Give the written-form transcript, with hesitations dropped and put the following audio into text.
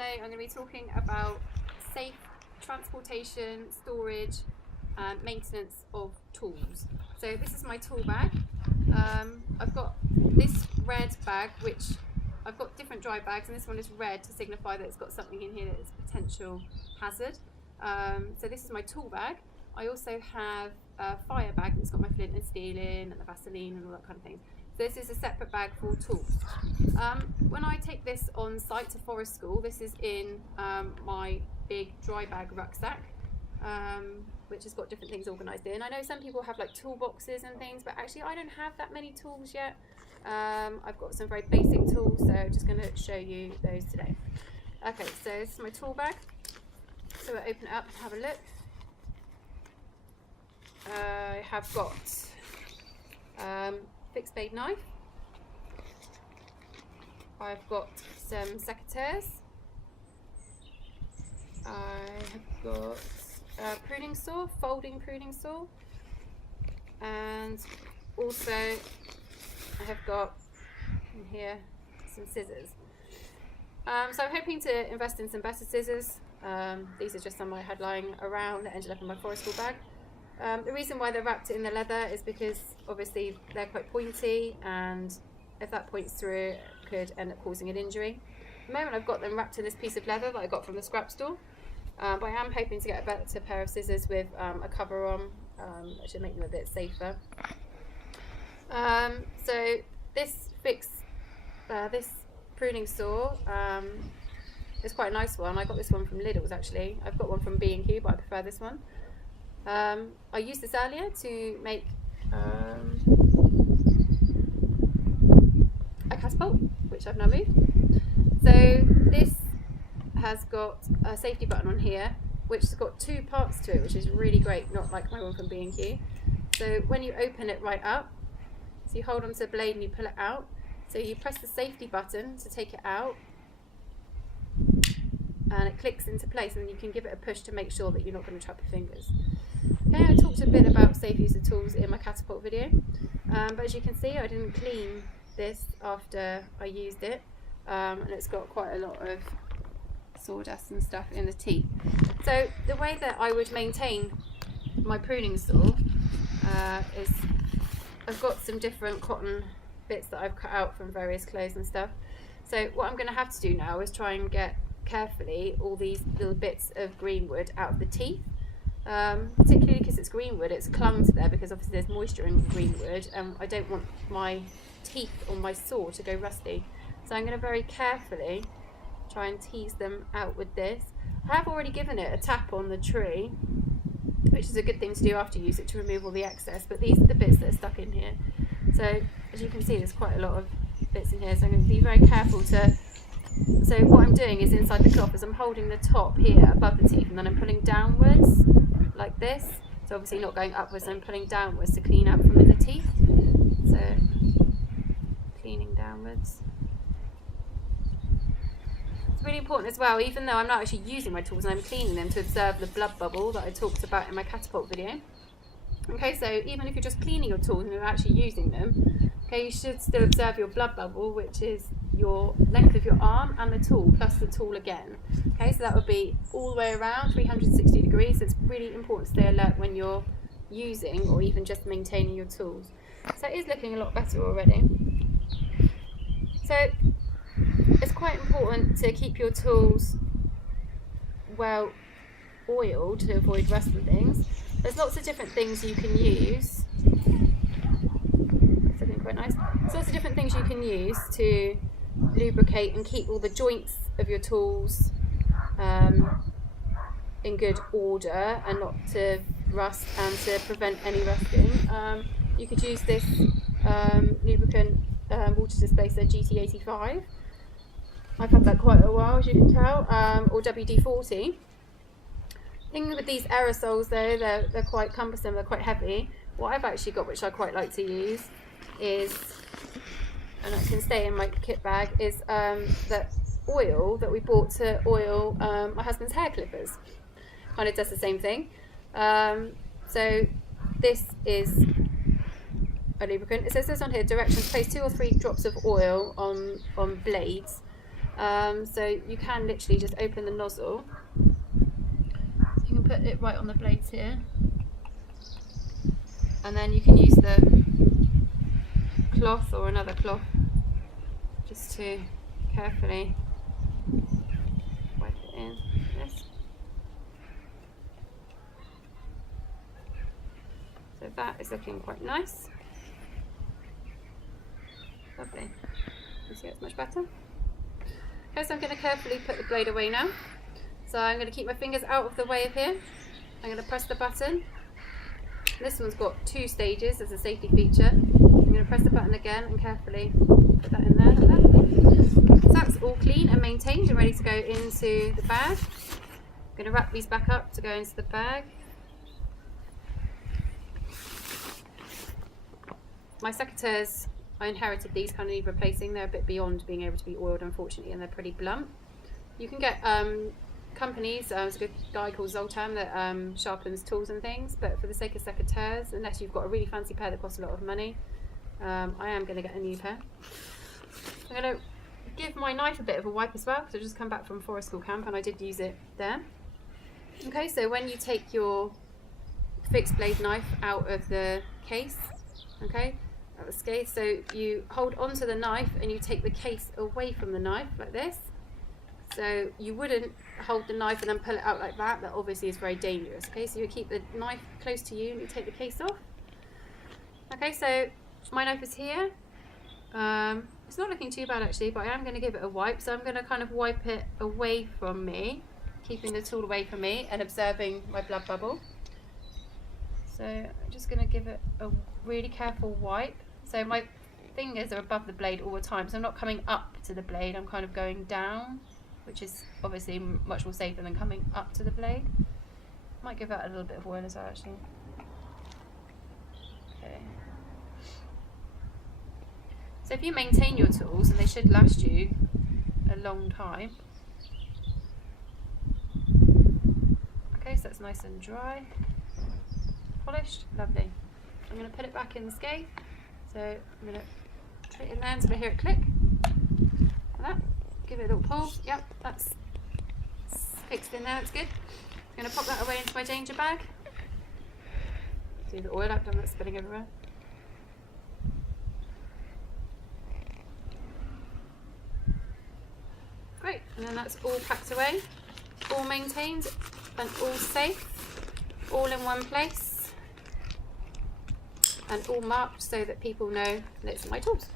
today I'm going to be talking about safe transportation, storage and maintenance of tools. So this is my tool bag. I've got this red bag, which I've got different dry bags, and this one is red to signify that it's got something in here that is a potential hazard. So this is my tool bag. I also have a fire bag that's got my flint and steel in and the Vaseline and all that kind of thing. So this is a separate bag for tools. When I take this on site to forest school, this is in my big dry bag rucksack, which has got different things organised in. I know some people have like toolboxes and things, but actually I don't have that many tools yet. I've got some very basic tools, so I'm just going to show you those today. Okay, so this is my tool bag. So I open it up and have a look. I have got fixed blade knife. I've got some secateurs. I have got a pruning saw, folding pruning saw, and also I have got in here some scissors. So I'm hoping to invest in some better scissors. These are just some I had lying around that ended up in my forest school bag. The reason why they're wrapped in the leather is because obviously they're quite pointy, and if that points through it could end up causing an injury. At the moment I've got them wrapped in this piece of leather that I got from the scrap store, but I am hoping to get a better pair of scissors with a cover on, which should make them a bit safer. So this pruning saw is quite a nice one. I got this one from Lidl's actually. I've got one from B&Q, but I prefer this one. I used this earlier to make a catapult, which I've now moved. So this has got a safety button on here, which has got two parts to it, which is really great, not like my one from B&Q. So when you open it right up, so you hold onto the blade and you pull it out. So you press the safety button to take it out, and it clicks into place, and you can give it a push to make sure that you're not going to trap your fingers. Okay, I talked a bit about safe use of tools in my catapult video, but as you can see I didn't clean this after I used it, and it's got quite a lot of sawdust and stuff in the teeth. So the way that I would maintain my pruning saw is I've got some different cotton bits that I've cut out from various clothes and stuff. So what I'm going to have to do now is try and get carefully all these little bits of green wood out of the teeth, particularly because it's green wood, it's clung to there because obviously there's moisture in green wood, and I don't want my teeth on my saw to go rusty. So I'm going to very carefully try and tease them out with this. I have already given it a tap on the tree, which is a good thing to do after you use it to remove all the excess, but these are the bits that are stuck in here. So as you can see there's quite a lot of bits in here, so I'm going to be very careful to. So what I'm doing is inside the cloth is I'm holding the top here above the teeth, and then I'm pulling downwards like this. So obviously not going upwards, I'm pulling downwards to clean up from in the teeth. So cleaning downwards. It's really important as well, even though I'm not actually using my tools and I'm cleaning them, to observe the blood bubble that I talked about in my catapult video. Okay, so even if you're just cleaning your tools and you're actually using them, okay, you should still observe your blood bubble, which is your length of your arm and the tool plus the tool again. Okay, so that would be all the way around 360 degrees. So it's really important to stay alert when you're using or even just maintaining your tools. So it is looking a lot better already. So it's quite important to keep your tools well oiled to avoid rust and things. There's lots of different things you can use. It's looking quite nice. There's lots of different things you can use to lubricate and keep all the joints of your tools in good order and not to rust, and to prevent any rusting. You could use this lubricant water displacer GT85. I've had that quite a while, as you can tell, or WD-40. The thing with these aerosols though, they're quite cumbersome, they're quite heavy. What I've actually got, which I quite like to use, is, and it can stay in my kit bag, is that oil that we bought to oil my husband's hair clippers. Kind of does the same thing. So this is a lubricant. It says on here, directions, place 2 or 3 drops of oil on blades. So you can literally just open the nozzle. So you can put it right on the blades here. And then you can use the cloth or another cloth just to carefully wipe it in like this. So that is looking quite nice. Lovely. You see it's much better. Okay, so I'm going to carefully put the blade away now. So I'm going to keep my fingers out of the way of here. I'm going to press the button. This one's got 2 stages as a safety feature. I'm going to press the button again and carefully put that in there. So that's all clean and maintained and ready to go into the bag. I'm going to wrap these back up to go into the bag. My secateurs, I inherited these, kind of need replacing. They're a bit beyond being able to be oiled, unfortunately, and they're pretty blunt. You can get companies, there's a good guy called Zoltan that sharpens tools and things, but for the sake of secateurs, unless you've got a really fancy pair that costs a lot of money, I am going to get a new pair. I'm going to give my knife a bit of a wipe as well, because I've just come back from forest school camp and I did use it there. Okay, so when you take your fixed blade knife out of the case, okay, out of the case, so you hold onto the knife and you take the case away from the knife like this. So you wouldn't hold the knife and then pull it out like that. That obviously is very dangerous. Okay, so you keep the knife close to you and you take the case off. Okay, so my knife is here. It's not looking too bad actually, but I am going to give it a wipe. So I'm going to kind of wipe it away from me, keeping the tool away from me and observing my blood bubble. So I'm just going to give it a really careful wipe. So my fingers are above the blade all the time, so I'm not coming up to the blade, I'm kind of going down, which is obviously much more safer than coming up to the blade. Might give that a little bit of oil as well actually. Okay. So if you maintain your tools, and they should last you a long time. Okay, so that's nice and dry. Polished, lovely. I'm going to put it back in the scale. So I'm going to put it in there until I hear it click. Like that. Give it a little pull. Yep, that's fixed in there, that's good. I'm going to pop that away into my danger bag. See the oil, I've done that spilling everywhere. Great, and then that's all packed away, all maintained and all safe, all in one place and all marked so that people know that it's my tools.